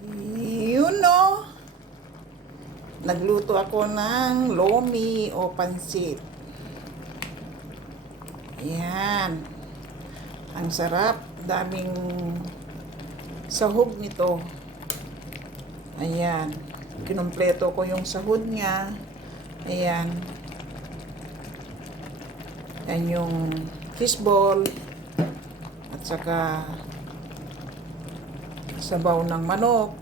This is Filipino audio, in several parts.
Yun no, nagluto ako ng lomi o pansit. Ayan, ang sarap, daming sahog nito. Ayan, kinumpleto ko yung sahod niya. Ayan, yan yung fishball at saka sabaw ng manok.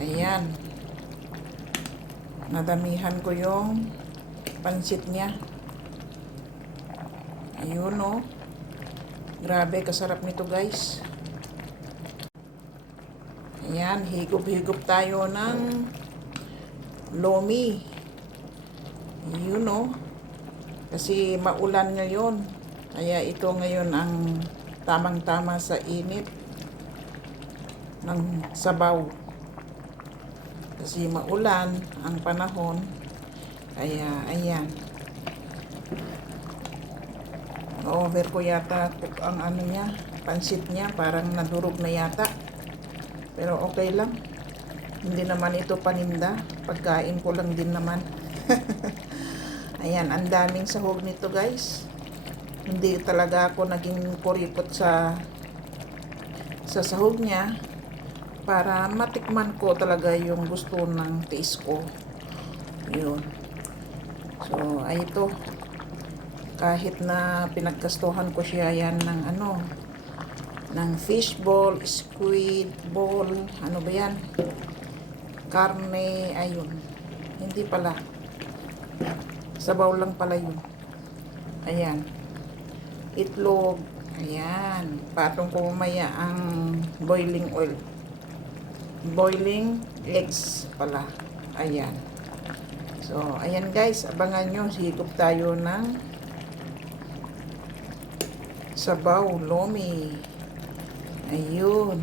Ayan, nadamihan ko yung pansit niya. Ayun no, grabe kasarap nito guys. Ayan, higop-higop tayo ng lomi. Ayun no, kasi maulan ngayon. Kaya ito ngayon ang tamang-tama sa init ng sabaw. Kasi maulan ang panahon. Kaya ayan. Na-over ko yata ang ano niya, pansit niya, parang nadurog na yata. Pero okay lang. Hindi naman ito paninda. Pagkain ko lang din naman. Ayan, ang daming sahog nito guys. Hindi talaga ako naging kuripot sa sahog niya para matikman ko talaga yung gusto ng taste ko. Yun. So, ay ito. Kahit na pinagkastuhan ko siya yan ng ng fish ball, squid ball, ano ba yan? Karne, ayun. Hindi pala. Sabaw lang pala yun. Ayan. Itlog. Ayan. Patong ko mamaya ang boiling oil. Boiling eggs pala. Ayan. So, ayan guys. Abangan nyo. Higop tayo ng sabaw, lomi. Ayun.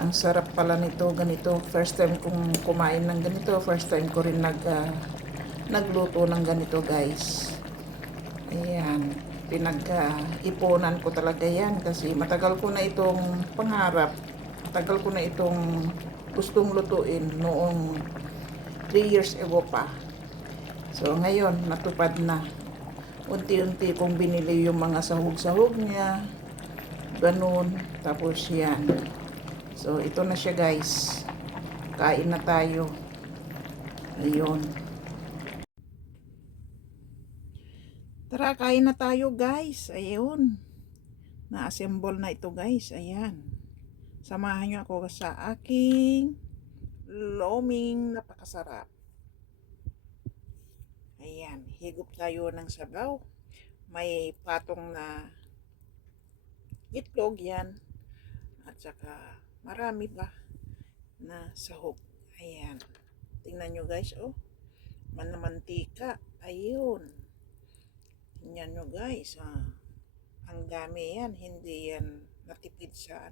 Ang sarap pala nito, ganito. First time kong kumain ng ganito. First time ko rin nagluto ng ganito guys. Ayan. Pinag-ipunan ko talaga yan kasi matagal ko na itong pangarap. Matagal ko na itong gustong lutuin noong 3 years ago pa. So ngayon, natupad na. Unti-unti kong binili yung mga sahog-sahog niya. Ganun. Tapos yan. So, ito na siya guys. Kain na tayo. Ayun. Tara, kain na tayo guys. Ayun. Na-assemble na ito guys. Ayan. Samahan nyo ako sa aking loming napakasarap. Ayan. Higop tayo ng sabaw. May patong na itlog yan. At saka marami pa na sahog. Ayan. Tingnan nyo guys, oh. Mantika. Ayun. Tingnan nyo guys, ah. Ang dami yan. Hindi yan natipid sa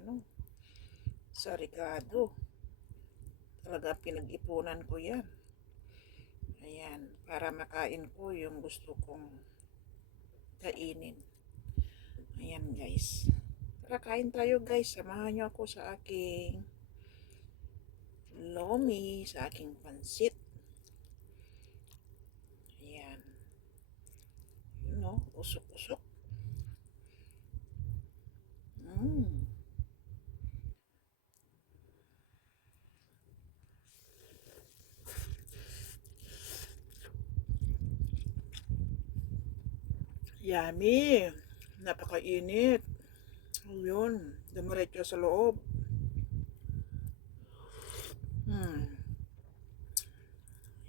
sa Ricardo. Talaga pinag-ipunan ko yan. Ayan. Para makain ko yung gusto kong kainin. Ayan guys. Tara, kain tayo guys. Samahan nyo ako sa aking lomi, sa aking pansit. Ayan. You know, usok-usok. Yummy. Napakainit. Yun. Dumiretso sa loob.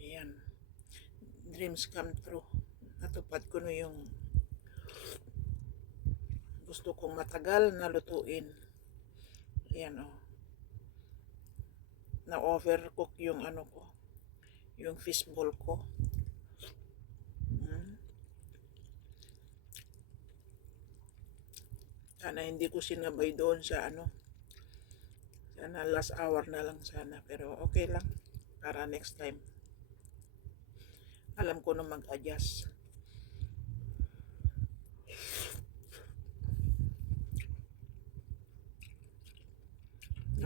Ayan. Dreams come true. Natupad ko na yung gusto kong matagal na lutuin. Ayan oh. Na-overcook yung ko. Yung fishball ko. Sana hindi ko sinabay doon sa sana last hour na lang sana. Pero okay lang. Para next time. Alam ko na mag-adjust.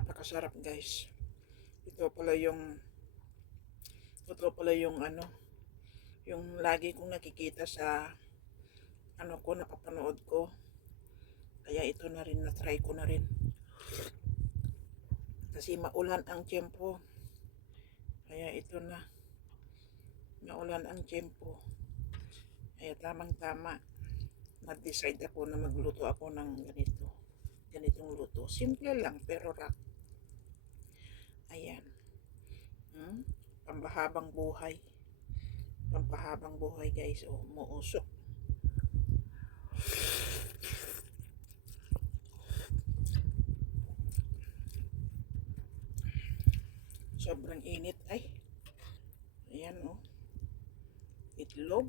Napakasarap guys. Ito pala yung ano, yung lagi kong nakikita sa ano ko, napapanood ko. Kaya ito na rin, na-try ko na rin. Kasi maulan ang tiyempo. Kaya ito na, maulan ang tiyempo. Kaya tamang-tama, nag-decide ako na magluto ako ng ganitong luto. Simple lang pero rock. Ayan. Pampahabang buhay. Pampahabang buhay guys. O, umuusok. Sobrang init ay. Ayan o. Itlog.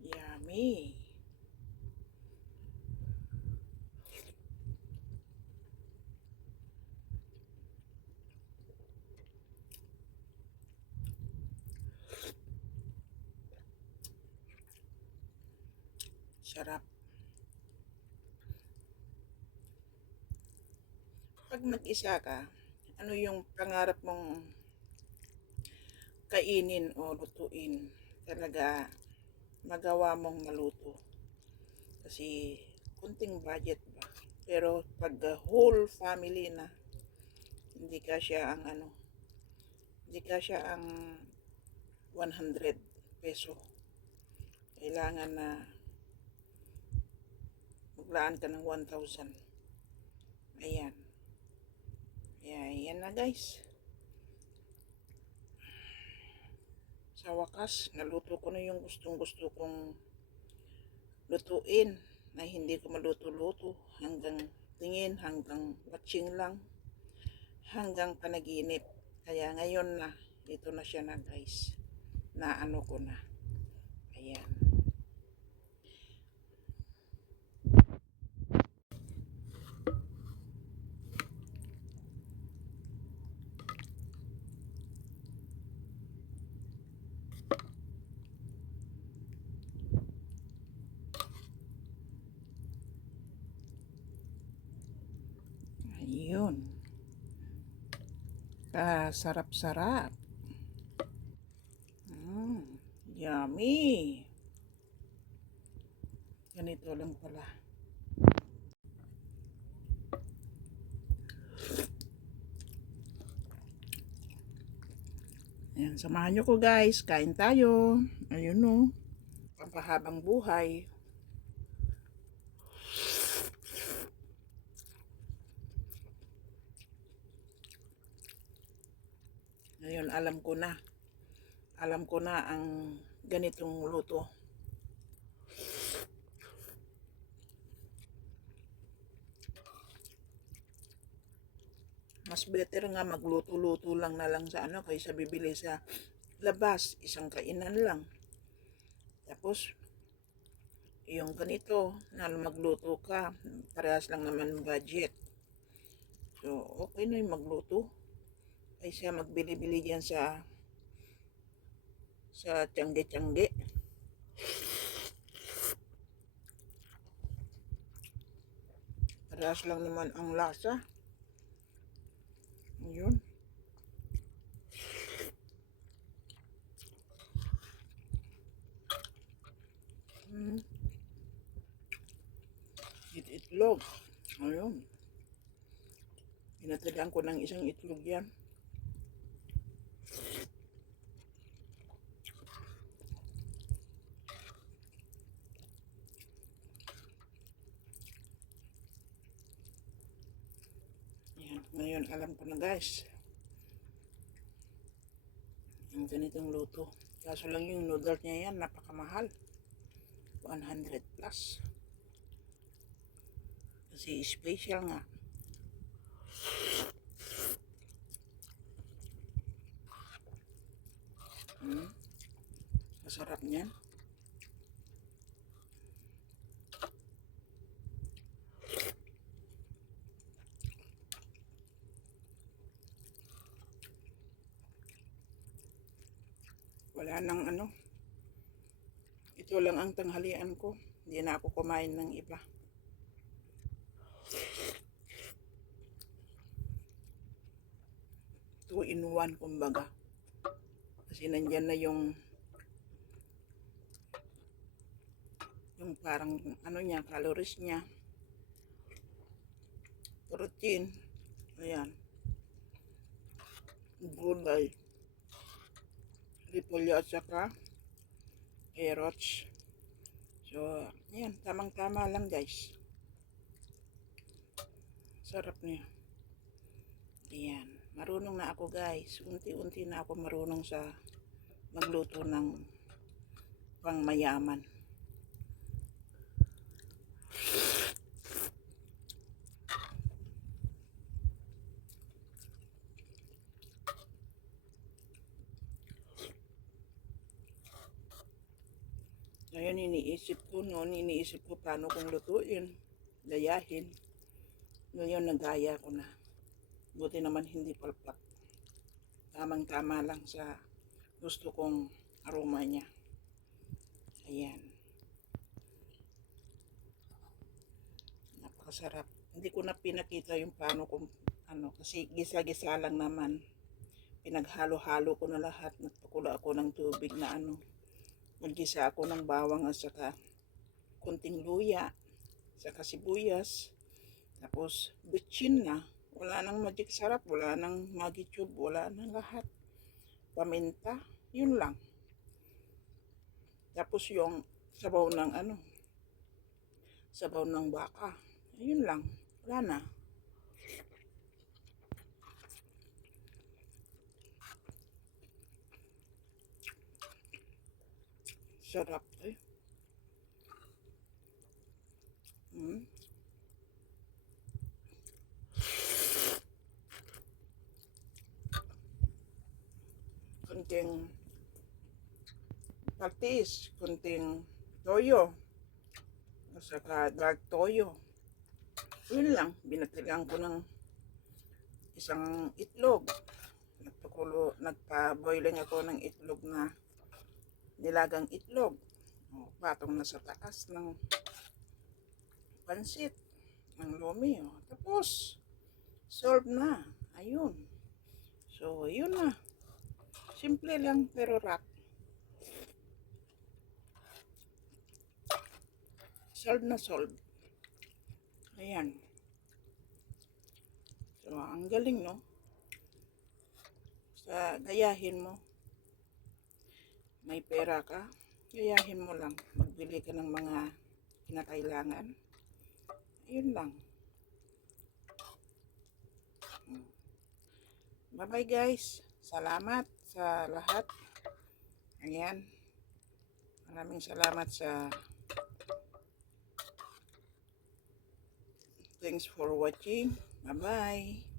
Yummy. Sarap. Pag mag-isa ka, ano yung pangarap mong kainin o lutuin? Talaga magawa mong maluto. Kasi kunting budget ba. Pero pag whole family na, hindi ka siya ang hindi ka siya ang 100 peso. Kailangan na maglaan ka ng 1,000. Ayan. Ayan na guys. Sa wakas, naluto ko na yung gustong gusto kong lutuin na hindi ko maluto-luto hanggang tingin, hanggang watching lang, hanggang panaginip. Kaya ngayon na, ito na siya na guys. Na ano ko na. Ayan. Ayun. Sarap-sarap. Yummy. Ganito lang pala. Ayan, samahan nyo ko guys. Kain tayo. Ayun no. Pampahabang buhay. Ngayon alam ko na. Alam ko na ang ganitong luto. Mas better nga magluto-luto lang na lang sa kaysa bibili sa labas. Isang kainan lang. Tapos, yung ganito na magluto ka, parehas lang naman budget. So, okay na yung magluto. Kaysa magbili-bili dyan sa tiyangge-tiyangge. Parehas lang naman ang lasa. Yun. Itlog. Ayun. Pinatadaan ko ng isang itlog yan. Yan. Ngayon alam ko na guys. Yung ganitong luto. Kaso lang yung noodles niya yan, napakamahal. 100 plus. Kasi special nga. Masarap niyan. Wala nang ito lang ang tanghalian ko. Hindi na ako kumain ng iba. 2-in-1 kumbaga. Kasi nandyan na yung parang ano niya, calories niya, protein, ayan, gulay, repolyo at saka carrots. So, ayan, tamang-tama lang guys. Sarap niya. Ayan, marunong na ako guys. Unti-unti na ako marunong sa magluto ng pangmayaman. Ngayon iniisip ko paano kong lutuin, gayahin. Ngayon nagaya ko na. Buti naman hindi palpak. Tamang-tama lang sa gusto kong aroma niya. Ayan. Napakasarap. Hindi ko na pinakita yung paano kung kasi gisa-gisa lang naman. Pinaghalo-halo ko na lahat. Nagpakulo ako ng tubig na Naggisa ako ng bawang at saka kunting luya, saka sibuyas. Tapos bitchin na. Wala nang magic sarap, wala nang Maggi cube, wala nang lahat. Paminta, yun lang. Tapos yung sabaw ng baka. Yun lang. Wala na. Sarap eh. Kunting patis, kunting toyo, at saka dark toyo. Yun lang, binatigan ko ng isang itlog. Nagpa-boiling ako ng itlog na nilagang itlog. Patong na sa taas ng pansit, ng lomi. Tapos, solve na. Ayun. So, yun na. Simple lang pero rock. Solve na solve. Ayan. So, ang galing, no? Sa gayahin mo, may pera ka, gayahin mo lang. Magbili ka ng mga kinakailangan. Ayun lang. Bye-bye guys. Salamat sa lahat. Ayan. Maraming salamat sa thanks for watching. Bye-bye.